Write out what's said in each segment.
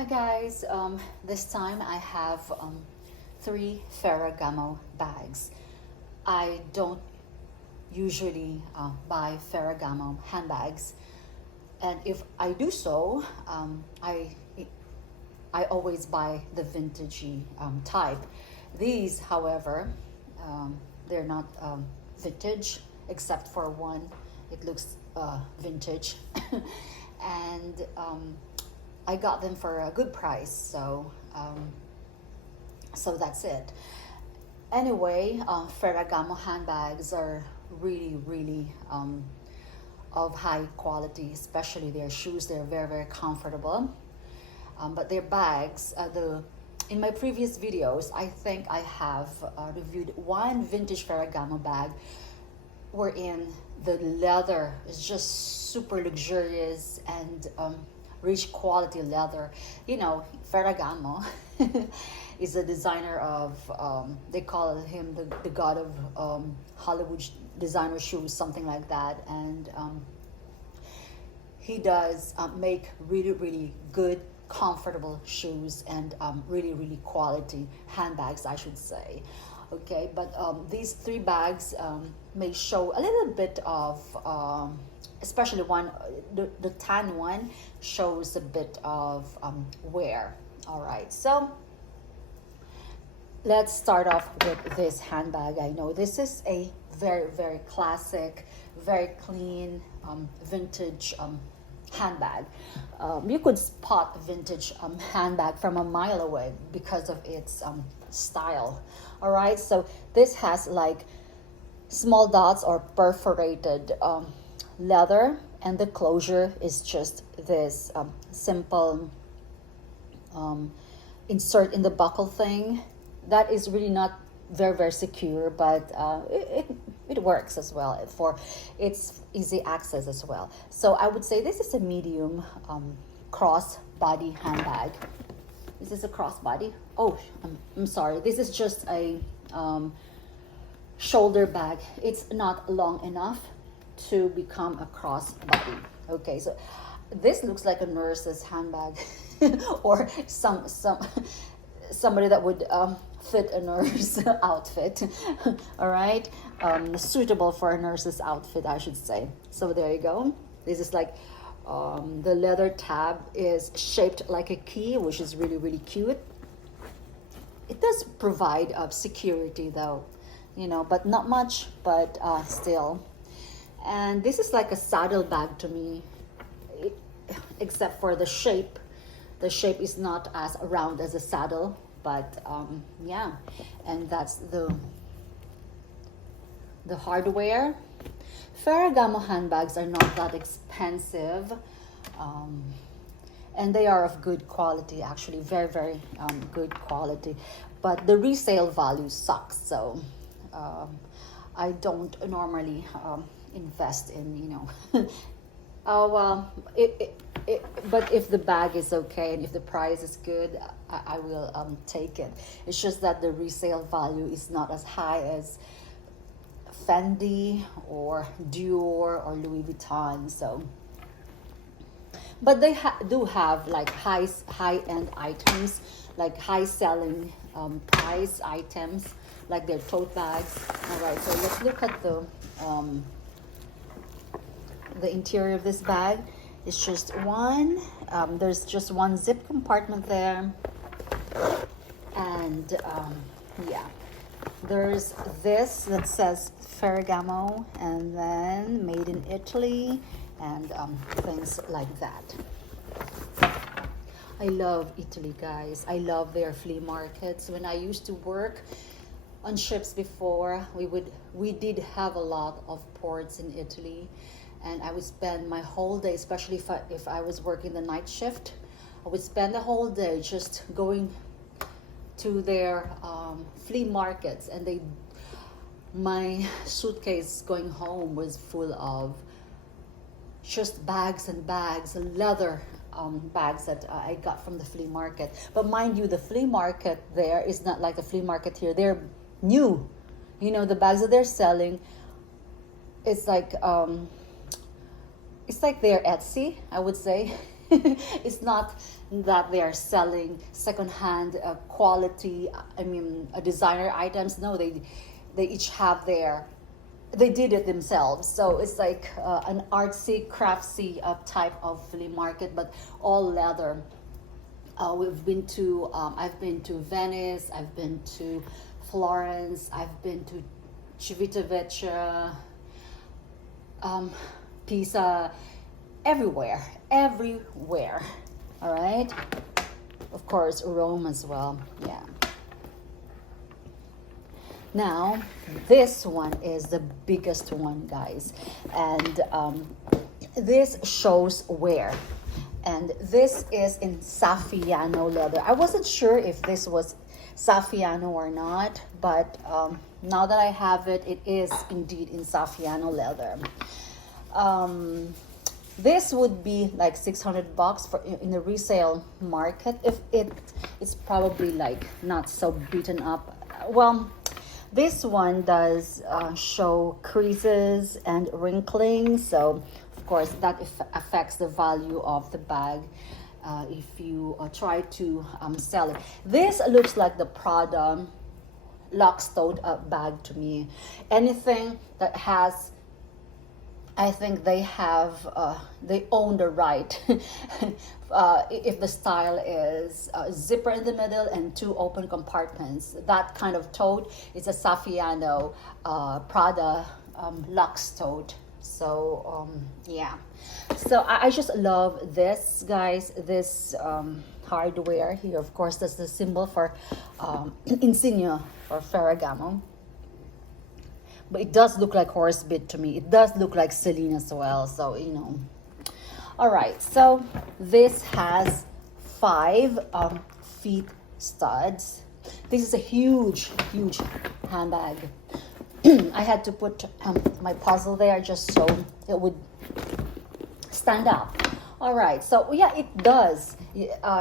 Hi guys, this time I have three Ferragamo bags. I don't usually buy Ferragamo handbags, and if I do so, I always buy the vintagey type. These, however, they're not vintage except for one. It looks vintage, and I got them for a good price, so that's it. Anyway, Ferragamo handbags are really of high quality, especially their shoes. They're very comfortable. But their bags, in my previous videos, I think I have reviewed one vintage Ferragamo bag wherein the leather is just super luxurious and rich quality leather. You know, Ferragamo is a designer of, they call him the god of Hollywood designer shoes, something like that. And he does make really good, comfortable shoes and really quality handbags, I should say. Okay, but these three bags may show a little bit of especially one, the tan one shows a bit of wear. All right, so let's start off with this handbag. I know this is a very classic, very clean, vintage handbag. You could spot vintage handbag from a mile away because of its style. All right, so this has like small dots or perforated leather, and the closure is just this simple insert in the buckle thing. That is really not very secure, but it works as well for its easy access as well. So I would say this is a medium crossbody handbag. Is this a crossbody? Oh, I'm sorry. This is just a shoulder bag. It's not long enough to become a crossbody. Okay, so this looks like a nurse's handbag or somebody that would fit a nurse outfit. All right, suitable for a nurse's outfit, I should say. So there you go. This is like the leather tab is shaped like a key, which is really cute. It does provide security though, you know, but not much, but still. And this is like a saddle bag to me, except for the shape. The shape is not as round as a saddle, but yeah, and that's the hardware. Ferragamo handbags are not that expensive, and they are of good quality, actually very good quality, but the resale value sucks. So I don't normally invest in, you know, oh well, but if the bag is okay and if the price is good, I will take it. It's just that the resale value is not as high as Fendi or Dior or Louis Vuitton. So, but they do have like high-end items, like high selling price items, like their tote bags. All right, so let's look at the interior of this bag. It's just one, there's just one zip compartment there, and yeah, there's this that says Ferragamo and then made in Italy and things like that. I love Italy, guys. I love their flea markets. When I used to work on ships before, we did have a lot of ports in Italy, and I would spend my whole day, especially if I was working the night shift, I would spend the whole day just going to their flea markets, and my suitcase going home was full of just bags and bags, leather bags that I got from the flea market. But mind you, the flea market there is not like the flea market here. They're new. You know, the bags that they're selling, it's like they're Etsy, I would say. It's not that they are selling secondhand quality, I mean, designer items. No, they each have their, they did it themselves. So it's like an artsy, craftsy type of flea market, but all leather. I've been to Venice, I've been to Florence, I've been to Civitavecchia, Pisa, everywhere, everywhere. All right. Of course, Rome as well. Yeah. Now, this one is the biggest one, guys, and this shows wear. And this is in Saffiano leather. I wasn't sure if this was Saffiano or not, but now that I have it, it is indeed in Saffiano leather. This would be like $600 for in the resale market. If it's probably like not so beaten up. Well, this one does show creases and wrinkling, so of course that affects the value of the bag if you try to sell it. This looks like the Prada Lockstone bag to me. Anything that has, I think they have, they own the right. If the style is zipper in the middle and two open compartments, that kind of tote is a Saffiano Prada Lux tote. So yeah, so I just love this, guys, this hardware here. Of course, that's the symbol for insignia for Ferragamo. But it does look like horse bit to me. It does look like Celine as well. So, you know. All right. So this has 5 feet studs. This is a huge, huge handbag. I had to put my puzzle there just so it would stand up. All right. So, yeah, it does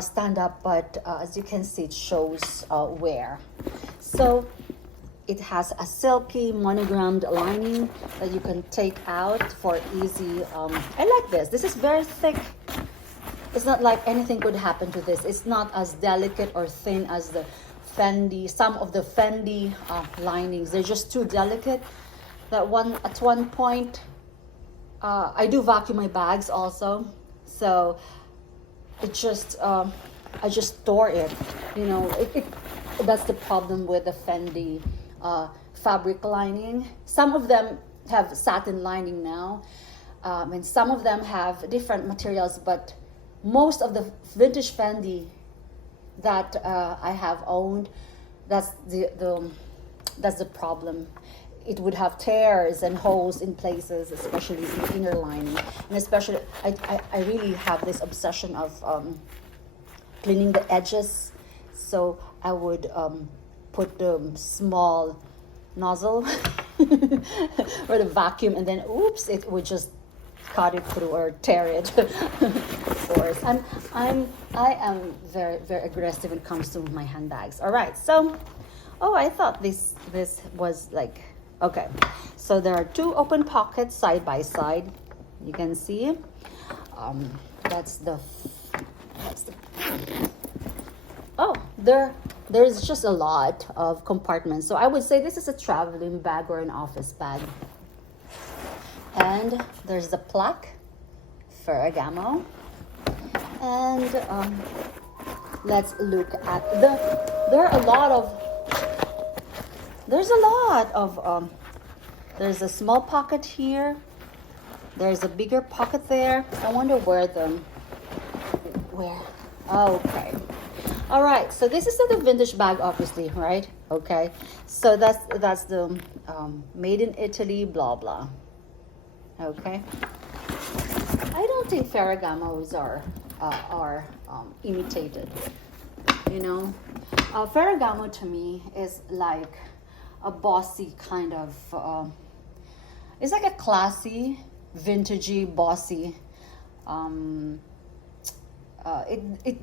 stand up. But as you can see, it shows wear. So it has a silky monogrammed lining that you can take out for easy. I like this. This is very thick. It's not like anything could happen to this. It's not as delicate or thin as the Fendi. Some of the Fendi linings, they're just too delicate. That at one point, I do vacuum my bags also. So it just, I just store it. You know, that's the problem with the Fendi fabric lining. Some of them have satin lining now, and some of them have different materials, but most of the vintage Fendi that I have owned, that's the problem. It would have tears and holes in places, especially in the inner lining. And especially, I really have this obsession of cleaning the edges. So I would put the small nozzle or the vacuum, and then oops, it would just cut it through or tear it. Of course, I am very, very aggressive when it comes to my handbags. All right, so I thought this was like, okay, so there are 2 open pockets side by side. You can see that's the there's just a lot of compartments. So I would say this is a traveling bag or an office bag. And there's the plaque, Ferragamo. And let's look at there's a lot of, there's a small pocket here. There's a bigger pocket there. I wonder where. Oh, okay. All right, so this is the vintage bag, obviously, right? Okay, so that's the made in Italy, blah blah. Okay, I don't think Ferragamos are imitated. You know, Ferragamo to me is like a bossy kind of. It's like a classy, vintagey, bossy it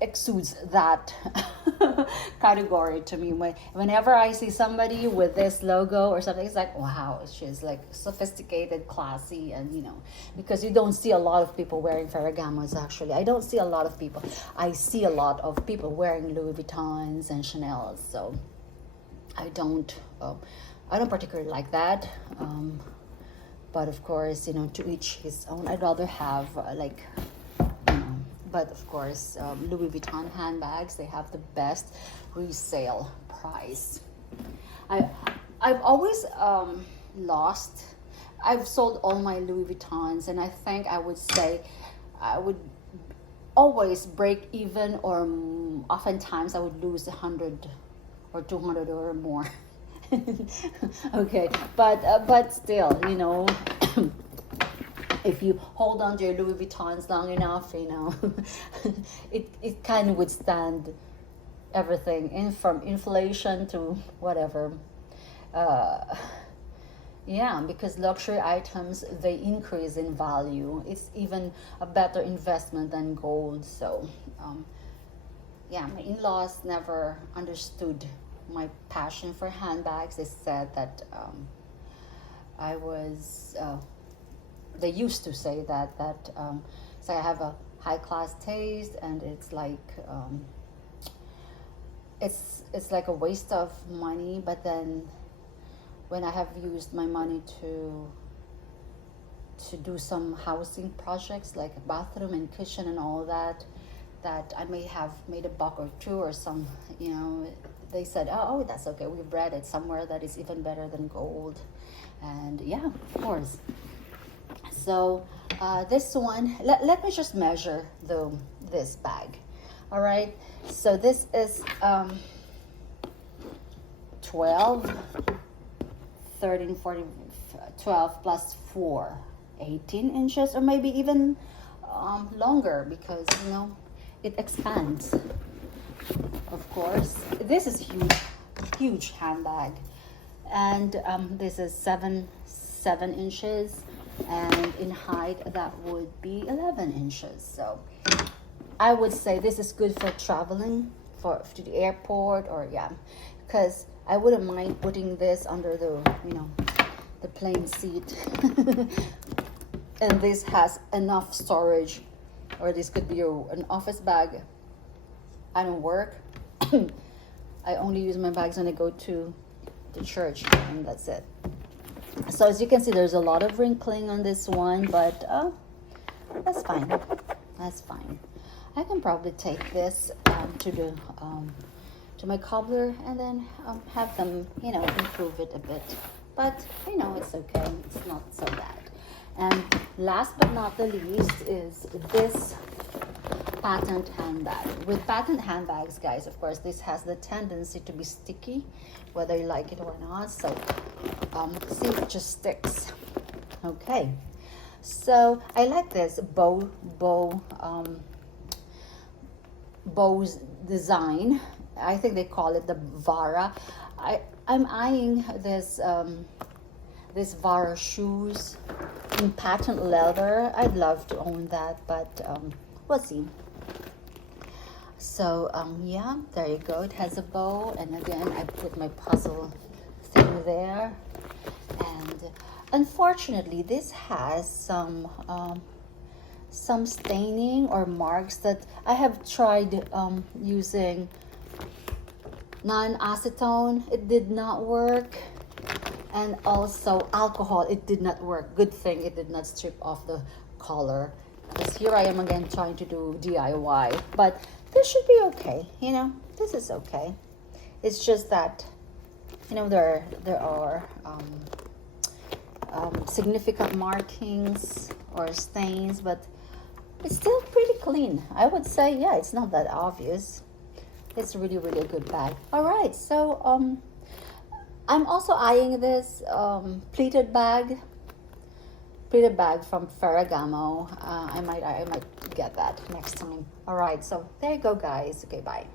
exudes that category to me. Whenever I see somebody with this logo or something, it's like, wow, she's like sophisticated, classy, and because you don't see a lot of people wearing Ferragamos. Actually, I don't see a lot of people. I see a lot of people wearing Louis Vuittons and Chanel's. So I don't particularly like that. But of course, to each his own. I'd rather have but of course, Louis Vuitton handbags, they have the best resale price. I've always I've sold all my Louis Vuittons, and I think I would say I would always break even, or oftentimes I would lose 100 or 200 or more. Okay, but still, if you hold on to your Louis Vuittons long enough, it can withstand everything, from inflation to whatever. Yeah, because luxury items, they increase in value. It's even a better investment than gold. So, yeah, my in-laws never understood my passion for handbags. They said that I was. They used to say that so I have a high class taste, and it's like it's like a waste of money. But then when I have used my money to do some housing projects like a bathroom and kitchen and all that I may have made a buck or two or some, they said, oh, that's okay, we've read it somewhere that is even better than gold. And yeah, of course. So this one, let me just measure this bag. All right, so this is 12, 13, 14, 12 plus 4, 18 inches, or maybe even longer, because it expands. Of course, this is huge handbag, and this is 7 inches, and in height that would be 11 inches. So I would say this is good for traveling to the airport, or because I wouldn't mind putting this under the plane seat. And this has enough storage, or this could be an office bag. I don't work. I only use my bags when I go to the church, and that's it. So as you can see, there's a lot of wrinkling on this one, but that's fine. That's fine. I can probably take this to my cobbler, and then have them improve it a bit. But it's okay. It's not so bad. And last but not the least is this patent handbag. With patent handbags, guys, of course, this has the tendency to be sticky, whether you like it or not. So see if it just sticks. Okay, so I like this bow's design. I think they call it the Vara. I'm eyeing this Vara shoes in patent leather. I'd love to own that, but we'll see. So yeah, there you go. It has a bow, and again, I put my puzzle thing there. And unfortunately, this has some staining or marks that I have tried using non-acetone. It did not work. And also alcohol, it did not work. Good thing it did not strip off the collar, because here I am again trying to do DIY. But this should be okay. This is okay. It's just that there are significant markings or stains, but it's still pretty clean. I would say, yeah, it's not that obvious. It's really, really a good bag. All right, so I'm also eyeing this pleated bag from Ferragamo. I might get that next time. All right, so there you go, guys. Okay, bye.